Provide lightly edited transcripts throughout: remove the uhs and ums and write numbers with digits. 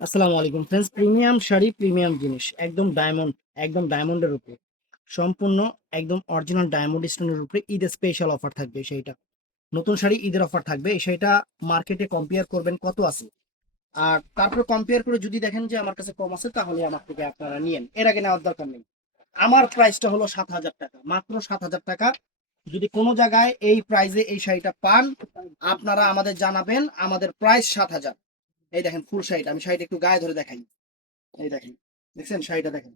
আসসালামু আলাইকুম friends. Premium sari, premium জিনিস, একদম ডায়মন্ড, একদম ডায়মন্ডের উপরে, সম্পূর্ণ একদম অরিজিনাল ডায়মন্ড স্টোনের উপরে ঈদের স্পেশাল অফার থাকবে। সেইটা নতুন শাড়ি ঈদের অফার থাকবে। সেটা মার্কেটে কম্পেয়ার করবেন কত আছে, আর তারপর কম্পেয়ার করে যদি দেখেন যে আমার কাছে কম আছে, তাহলে আমার থেকে আপনারা নিয়েন, এর আগে নেওয়ার দরকার নেই। আমার প্রাইসটা হলো 7,000 টাকা, মাত্র 7,000 টাকা। যদি কোনো জায়গায় এই প্রাইসে এই শাড়িটা পান, আপনারা আমাদের জানাবেন। আমাদের প্রাইস 7,000। এই দেখেন ফুল শাড়িটা, আমি শাড়িটা একটু গায়ে ধরে দেখাই। এই দেখেন, দেখছেন শাড়িটা? দেখেন,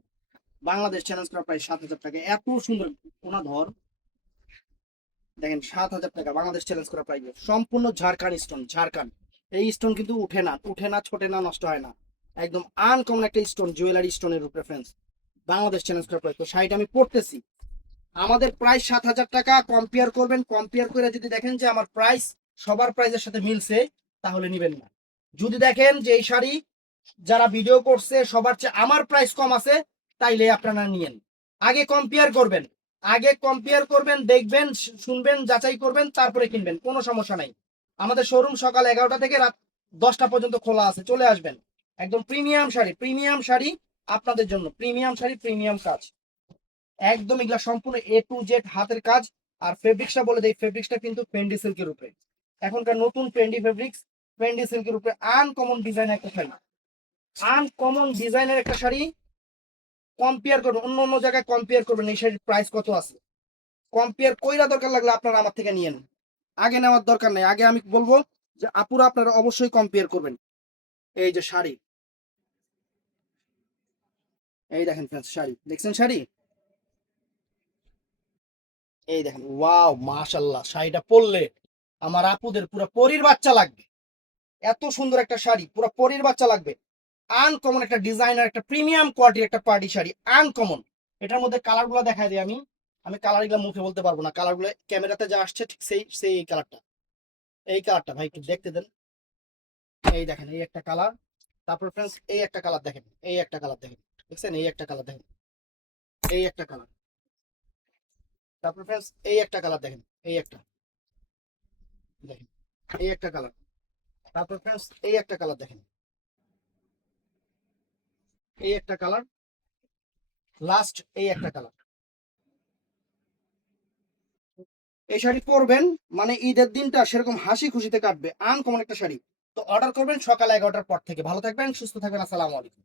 বাংলাদেশ চ্যালেঞ্জ করা প্রায় 7,000 টাকা, এত সুন্দর ওনা ধর। দেখেন 7,000 টাকা বাংলাদেশ চ্যালেঞ্জ করা প্রাইস, সম্পূর্ণ ঝাড়খান্ড স্টোন, ঝাড়খান্ড। এই স্টোন কিন্তু উঠে না, উঠে না, ছোটে না, নষ্ট হয় না। একদম আনকমন একটা স্টোন, জুয়েলারি স্টোনের উপরে ফ্রেন্ডস, বাংলাদেশ চ্যালেঞ্জ করা প্রাইস। তো শাড়িটা আমি পড়তেছি, আমাদের প্রাইস 7,000 টাকা। কম্পেয়ার করবেন, কম্পেয়ার করে যদি দেখেন যে আমার প্রাইস সবার প্রাইসের সাথে মিলছে, তাহলে নিবেন না। যদি দেখেন যে এই শাড়ি যারা ভিডিও করছে সবার চেয়ে আমার প্রাইস কম আছে, তাইলে আপনারা নিয়েন। আগে কম্পেয়ার করবেন, আগে কম্পেয়ার করবেন, দেখবেন, শুনবেন, যাচাই করবেন, তারপরে কিনবেন, কোনো সমস্যা নাই। আমাদের শোরুম সকাল 11টা থেকে রাত 10টা পর্যন্ত খোলা আছে, চলে আসবেন। একদম প্রিমিয়াম শাড়ি, প্রিমিয়াম শাড়ি আপনাদের জন্য, প্রিমিয়াম শাড়ি, প্রিমিয়াম কাজ, একদম এগুলা সম্পূর্ণ A to Z হাতের কাজ। আর ফেব্রিক্সটা বলে দেই, ফেব্রিক্সটা কিন্তু ফেন্ডি সিল্কের উপরে, এখনকার নতুন ট্রেন্ডি ফেব্রিক্স, ফেন্ডি সিল্কের উপরে আনকমন ডিজাইন একটা শাড়ি, আনকমন ডিজাইনের একটা শাড়ি। কম্পেয়ার করবেন, অন্য অন্য জায়গায় কম্পেয়ার করবেন এই শাড়ির প্রাইস কত আছে, কম্পেয়ার কইরা দরকার লাগলে আপনারা আমার থেকে নিয়েন। আগে নেওয়ার দরকার নেই। আগে আমি বলবো যে আপুরা আপনারা অবশ্যই কম্পেয়ার করবেন। এই যে শাড়ি, এই দেখেন friends, শাড়ি দেখছেন? শাড়ি এই দেখেন, ওয়াও মাশাল্লাহ, শাড়িটা পরলে আমার আপুদের পুরো পরীর বাচ্চা লাগবে। এত সুন্দর একটা শাড়ি, পুরো পরীর বাচ্চা লাগবে। আনকমন একটা ডিজাইনার, একটা প্রিমিয়াম কোয়ালিটির একটা পার্টি শাড়ি, আনকমন। এটার মধ্যে কালার গুলো দেখাই দিই আমি। আমি কালার গুলো মুখে বলতে পারবো না, কালার গুলো ক্যামেরাতে যা আসছে ঠিক সেই সেই এই কালারটা, এই কালারটা ভাই একটু দেখতে দেন। এই দেখেন, এই একটা কালার। তারপর ফ্রেন্ডস এই একটা কালার দেখেন, এই একটা কালার দেখেন, দেখছেন? এই একটা কালার দেখেন, এই একটা কালার। তারপর ফ্রেন্ডস এই একটা কালার দেখেন, এই একটা দেখেন, এই একটা কালার। তারপর ফ্রেন্ডস এই একটা কালার দেখেন, এই একটা কালার। লাস্ট এই একটা কালার। এই শাড়ি পরবেন মানে ঈদের দিনটা সেরকম হাসি খুশিতে কাটবে, আনকমন একটা শাড়ি। তো অর্ডার করবেন সকাল 11টার পর থেকে। ভালো থাকবেন, সুস্থ থাকবেন, আসসালামু আলাইকুম।